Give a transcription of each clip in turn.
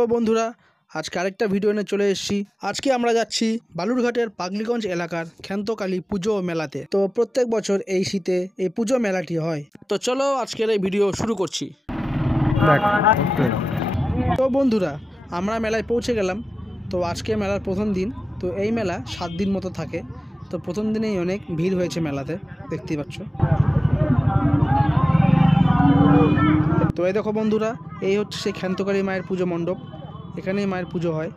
Hello বন্ধুরা, আজকে আরেকটা ভিডিও নিয়ে চলে এসেছি। আজকে আমরা যাচ্ছি বালুরঘাটের পাগলিগঞ্জ এলাকার ক্ষান্তকালী পুজো মেলাতে। তো প্রত্যেক বছর এই শীতে এই পুজো মেলাটি হয়। তো চলো আজকের এই ভিডিও শুরু করছি। তো বন্ধুরা, আমরা মেলায় পৌঁছে গেলাম। তো আজকে মেলার প্রথম দিন। তো এই মেলা 7 দিন মতো থাকে। তো প্রথম দিনেই অনেক ভিড় হয়েছে মেলাতে, দেখতেই পাচ্ছ। তো এই দেখো বন্ধুরা, এই হচ্ছে সেই ক্ষান্তকালী মায়ের পুজো মণ্ডপ। এখানেই মায়ের পুজো হয়।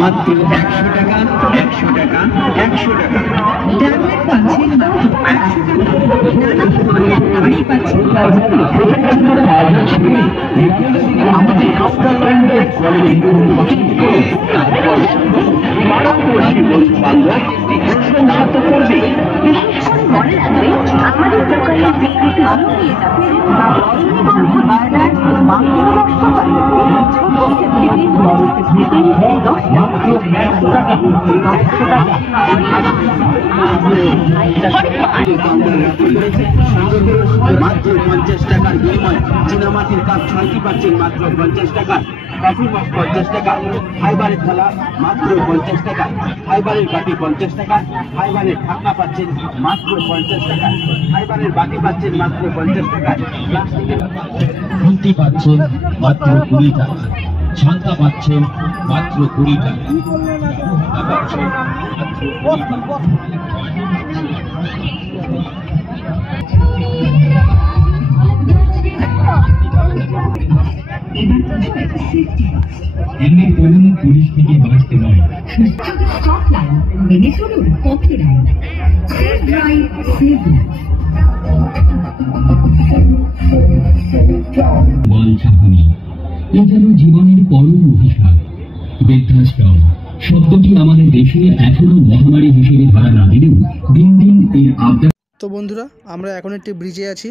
মাত্র 100 টাকা 100 টাকা 100 টাকা আমাদের কাউন্টার ব্র্যান্ডের কোয়ালিটি মনে রাখবে আমাদের দোকানের বিক্রিত মাত্র 50 টাকার বিনিময়ে চীনামাটির কাপ 6টি পাচ্ছেন মাত্র 50 টাকা। কফি মগ 50 টাকা। ফাইবারের থালা মাত্র 50 টাকা। ফাইবারের বাটি 50 টাকা। ফাইবারের ঢাকনা পাচ্ছেন মাত্র 50 টাকা। ফাইবারের বাটি পাচ্ছেন মাত্র 50 টাকা। প্লাস্টিকের খুন্তি পাচ্ছেন মাত্র 20 টাকা। ছাতা পাচ্ছেন মাত্র 20 টাকা। পাচ্ছেন মাত্র 20 টাকা। এমনি করুন পুলিশ থেকে বাঁচতে নয়, স্টপ লাইন মেনে চলুন পথের আইন। সেভ লাইফ সেভ বল চাহনি এ যেন জীবনের পরম অভিশাপ। বৃদ্ধাশ্রম শব্দটি আমাদের দেশে এখনো মহামারী হিসেবে ধরা না দিলেও দিন দিন এর আবদার। তো বন্ধুরা, আমরা এখন একটি ব্রিজে আছি।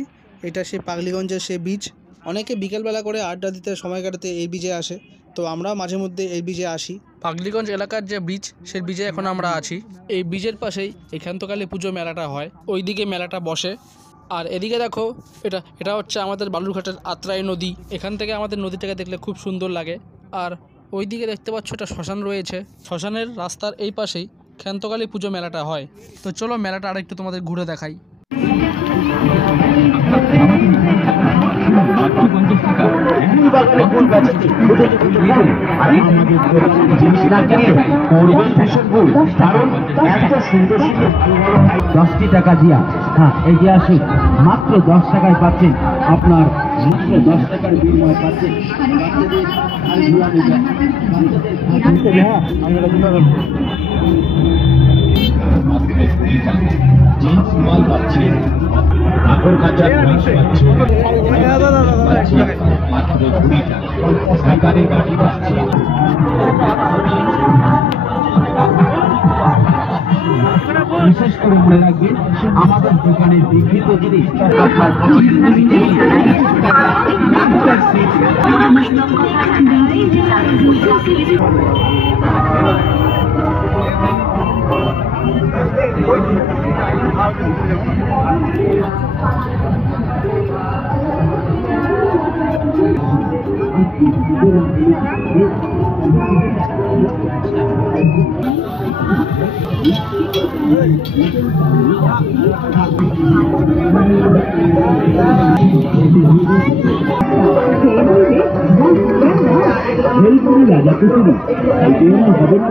এটা সেই পাগলিগঞ্জের সেই ব্রিজ। অনেকে বিকেলবেলা করে আড্ডা দিতে, সময় কাটাতে এই ব্রিজে আসে। তো আমরা মাঝে মধ্যে এই ব্রিজে আসি। পাগলিগঞ্জ এলাকার যে ব্রিজ, সেই ব্রিজে এখন আমরা আছি। এই ব্রিজের পাশেই এই ক্ষান্তকালী পুজো মেলাটা হয়। ওইদিকে মেলাটা বসে। আর এদিকে দেখো, এটা হচ্ছে আমাদের বালুরঘাটের আত্রাই নদী। এখান থেকে আমাদের নদীটাকে দেখলে খুব সুন্দর লাগে। আর ওইদিকে দেখতে পাচ্ছ একটা শ্মশান রয়েছে। শ্মশানের রাস্তার এই পাশেই ক্ষান্তকালী পুজো মেলাটা হয়। তো চলো মেলাটা আরেকটু তোমাদের ঘুরে দেখাই। দশটি টাকা দিয়া, হ্যাঁ এগিয়ে আসুন। মাত্র 10 টাকায় পাচ্ছেন আপনার, মাত্র 10 টাকার বিনিময়ে পাচ্ছেন জিন্স মাল পাচ্ছেন, কাপড় কাচার মাছ পাচ্ছেন মাত্র 20 টাকা। সরকারি গাড়ি পাচ্ছেন। বিশেষ করে মনে রাখবেন, আমাদের দোকানের বিক্রিত জিনিস আপনার রাজা কুকুরি হবে না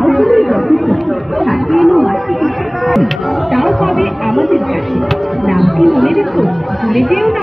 ঘুরি তাও পাবে আমাদের কাছে। নামটি মনে রেখো, ভুলে যেও না।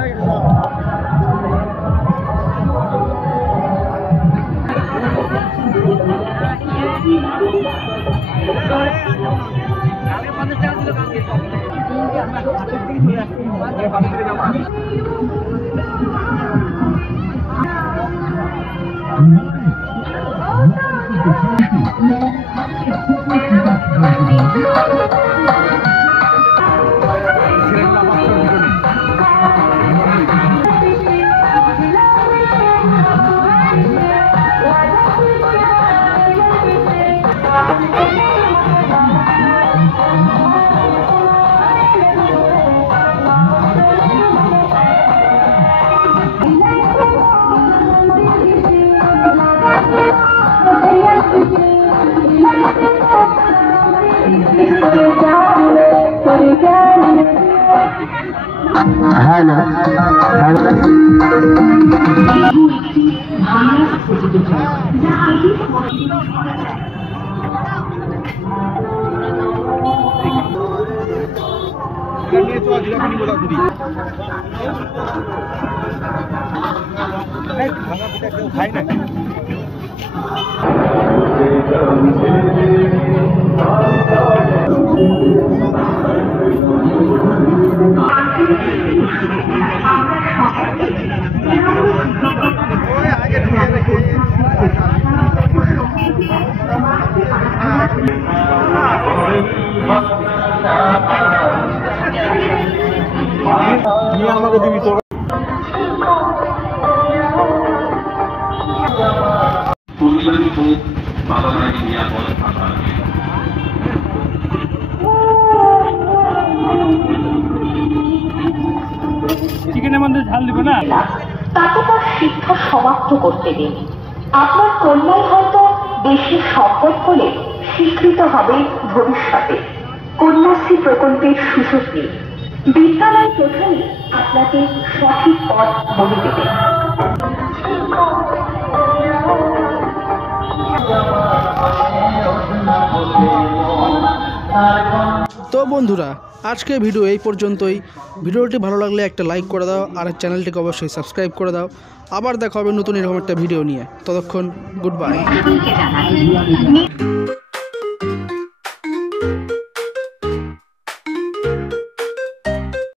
হ্যালো আমাকে দিবি তো চিকেনের মধ্যে ঝাল দিব না, তাকে তার শিক্ষা সমাপ্ত করতে দিন। আপনার কন্যাই হয়তো দেশের সম্পদ বলে স্বীকৃত হবে ভবিষ্যতে। কন্যাশ্রী প্রকল্পের সুযোগ নিন। বিদ্যালয় প্রধানই আপনাকে সঠিক পথ বলে দেবে। তো বন্ধুরা, আজকের ভিডিও এই পর্যন্তই। ভিডিওটি ভালো লাগলে একটা লাইক করে দাও, আর চ্যানেলটিকে অবশ্যই সাবস্ক্রাইব করে দাও। আবার দেখা হবে নতুন এরকম একটা ভিডিও নিয়ে। ততক্ষণ গুড বাই।